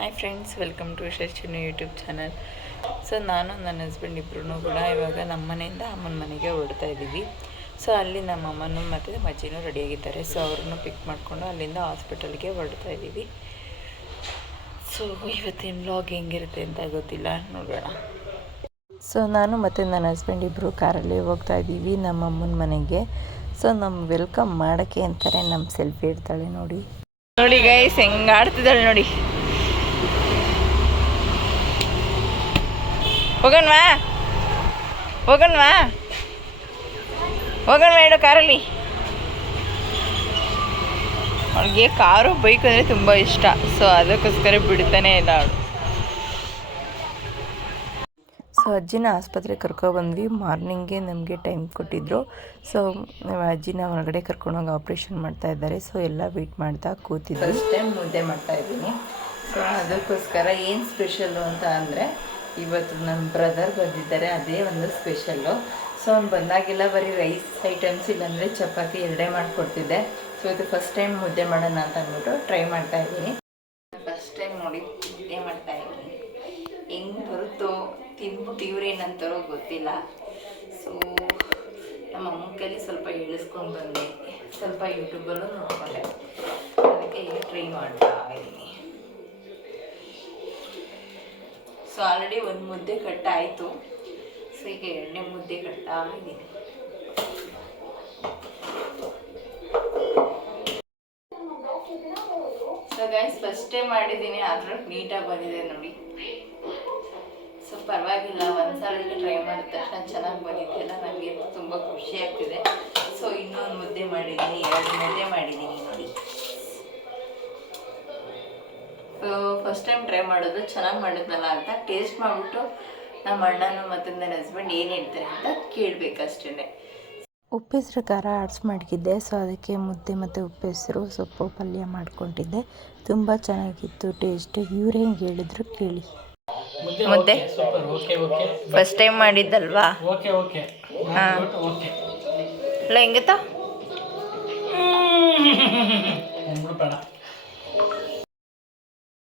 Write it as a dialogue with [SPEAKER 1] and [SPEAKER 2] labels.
[SPEAKER 1] Hi friends welcome to ಶರ್ಚಿನ YouTube channel so ನಾನು ನನ್ನ ಹಸ್ಬೆಂಡ್ ಇಬ್ಬರೂ ಕೂಡ ಇವಾಗ ನಮ್ಮ ಮನೆಯಿಂದ ಅಮ್ಮನ ಮನೆಗೆ ಹೊಡ್ತಾ ಇದ್ದೀವಿ ಸೊ ಅಲ್ಲಿ ನಮ್ಮ ಅಮ್ಮನೂ ಮತ್ತು ನಮ್ಮ ಅಜ್ಜಿನೂ ರೆಡಿಯಾಗಿದ್ದಾರೆ ಸೊ ಅವ್ರನ್ನೂ ಪಿಕ್ ಮಾಡಿಕೊಂಡು ಅಲ್ಲಿಂದ ಹಾಸ್ಪಿಟಲ್ಗೆ ಹೊರಡ್ತಾ ಇದ್ದೀವಿ ಸೊ ಇವತ್ತಿನ ಬ್ಲಾಗ್ ಹೆಂಗಿರುತ್ತೆ ಅಂತ ಗೊತ್ತಿಲ್ಲ ನೋಡೋಣ ಸೊ ನಾನು ಮತ್ತು ನನ್ನ ಹಸ್ಬೆಂಡ್ ಇಬ್ಬರು ಕಾರಲ್ಲಿ ಹೋಗ್ತಾ ಇದ್ದೀವಿ ನಮ್ಮ ಅಮ್ಮನ ಮನೆಗೆ. ಸೊ ನಮ್ಮ ವೆಲ್ಕಮ್ ಮಾಡೋಕ್ಕೆ ಅಂತಾರೆ ನಮ್ಮ ಸೆಲ್ಫಿ ಇಡ್ತಾಳೆ ನೋಡಿ. ನೋಡಿ ಗೈಸ್ ಹೆಂಗೆ ಆಡ್ತಿದ್ದಾಳೆ ನೋಡಿ. ಹೋಗೋಣವಾ? ಹೋಗೋಣವಾ? ಹೋಗೋಣ ಹೇಳು ಕಾರಲ್ಲಿ. ಅವ್ಳಿಗೆ ಕಾರು ಬೈಕ್ ಅಂದರೆ ತುಂಬ ಇಷ್ಟ. ಸೊ ಅದಕ್ಕೋಸ್ಕರ ಬಿಡ್ತಾನೆ ಇಲ್ಲ ಅವಳು. ಸೊ ಅಜ್ಜಿನ ಆಸ್ಪತ್ರೆಗೆ ಕರ್ಕೊಬಂದ್ವಿ ಮಾರ್ನಿಂಗೆ ನಮಗೆ ಟೈಮ್ ಕೊಟ್ಟಿದ್ದರು ಸೊ ಅಜ್ಜಿನ ಹೊರಗಡೆ ಕರ್ಕೊಂಡೋಗಿ ಆಪ್ರೇಷನ್ ಮಾಡ್ತಾ ಇದ್ದಾರೆ. ಸೊ ಎಲ್ಲ ವೆಯ್ಟ್ ಮಾಡ್ತಾ ಕೂತಿದ್ವಿ. ಫಸ್ಟ್ ಟೈಮ್ ಮುದ್ದೆ ಮಾಡ್ತಾ ಇದ್ದೀನಿ. ಸೊ ಅದಕ್ಕೋಸ್ಕರ ಏನು ಸ್ಪೆಷಲ್ಲು ಅಂತ ಅಂದರೆ ಇವತ್ತು ನಮ್ಮ ಬ್ರದರ್ ಬಂದಿದ್ದಾರೆ, ಅದೇ ಒಂದು ಸ್ಪೆಷಲ್ಲು ಸೊ ಅವ್ನು ಬಂದಾಗೆಲ್ಲ ಬರೀ ರೈಸ್ ಐಟಮ್ಸ್ ಇಲ್ಲಾಂದರೆ ಚಪಾತಿ ಎರಡೇ ಮಾಡಿಕೊಡ್ತಿದ್ದೆ. ಸೊ ಇದು ಫಸ್ಟ್ ಟೈಮ್ ಮುದ್ದೆ ಮಾಡೋಣ ಅಂತ ಅಂದ್ಬಿಟ್ಟು ಟ್ರೈ ಮಾಡ್ತಾ ಇದ್ದೀನಿ. ಫಸ್ಟ್ ಟೈಮ್ ನೋಡಿ ಮುದ್ದೆ ಮಾಡ್ತಾ ಇದ್ದೀನಿ. ಹೆಂಗೆ ಬರುತ್ತೋ ತಿಂದ್ಬಿಟ್ಟು ಇವ್ರೇನಂತಾರೋ ಗೊತ್ತಿಲ್ಲ. ಸೊ ನಮ್ಮ ಅಮ್ಮ ಕೈಲಿ ಸ್ವಲ್ಪ ಇಳಿಸ್ಕೊಂಡು ಬಂದೆ. ಸ್ವಲ್ಪ ಯೂಟ್ಯೂಬಲ್ಲೂ ನೋಡ್ಕೊಂಡೆ. ಅದಕ್ಕೆ ಈಗ ಟ್ರೈ ಮಾಡ್ತಾ ಇದ್ದೀನಿ. ಸೊ ಆಲ್ರೆಡಿ ಒಂದು ಮುದ್ದೆ ಕಟ್ಟಾಯಿತು. ಸೊ ಈಗ ಎರಡನೇ ಮುದ್ದೆ ಕಟ್ತಾ ಇದ್ದೀನಿ ಸೊ ಗೈಸ್ ಫಸ್ಟ್ ಮಾಡಿದ್ದೀನಿ ಆದರೂ ನೀಟಾಗಿ ಬಂದಿದೆ ನೋಡಿ. ಸೊ ಪರವಾಗಿಲ್ಲ, ಒಂದ್ಸಲ ಟ್ರೈ ಮಾಡಿದ ತಕ್ಷಣ ಚೆನ್ನಾಗಿ ಬಂದಿದ್ದೆಲ್ಲ ನನಗೆ ತುಂಬ ಖುಷಿ ಆಗ್ತಿದೆ. ಸೊ ಇನ್ನೊಂದು ಮುದ್ದೆ ಮಾಡಿದ್ದೀನಿ ಎರಡು ಮುದ್ದೆ ಮಾಡಿದ್ದೀನಿ ನೋಡಿ ಸೊ ಫಸ್ಟ್ ಟೈಮ್ ಟ್ರೈ ಮಾಡೋದು ಚೆನ್ನಾಗಿ ಮಾಡಿದ್ನಲ್ಲ ಅಂತ ಟೇಸ್ಟ್ ಮಾಡಿಬಿಟ್ಟು ನಮ್ಮ ಅಣ್ಣನು ಮತ್ತು ನನ್ನ ಹಸ್ಬೆಂಡ್ ಏನು ಹೇಳ್ತಾರೆ ಅಂತ ಕೇಳಬೇಕಷ್ಟೇ ಉಪ್ಪೆಸರು ಖಾರ ಆಡ್ಸ್ ಮಾಡಿದ್ದೆ ಸೊ ಅದಕ್ಕೆ ಮುದ್ದೆ ಮತ್ತು ಉಪ್ಪೆಸರು ಸೊಪ್ಪು ಪಲ್ಯ ಮಾಡ್ಕೊಂಡಿದ್ದೆ. ತುಂಬ ಚೆನ್ನಾಗಿತ್ತು ಟೇಸ್ಟ್ ಇವ್ರು ಹೆಂಗೆ ಹೇಳಿದ್ರು ಕೇಳಿ. ಮುದ್ದೆ
[SPEAKER 2] super okay okay
[SPEAKER 1] first time ಮಾಡಿದ್ದಲ್ವಾ?
[SPEAKER 2] ಹಾಂ. ಓಕೆ
[SPEAKER 1] ಹಾ.
[SPEAKER 2] ಓಕೆ
[SPEAKER 1] ಇಲ್ಲ ಹೆಂಗತ್ತ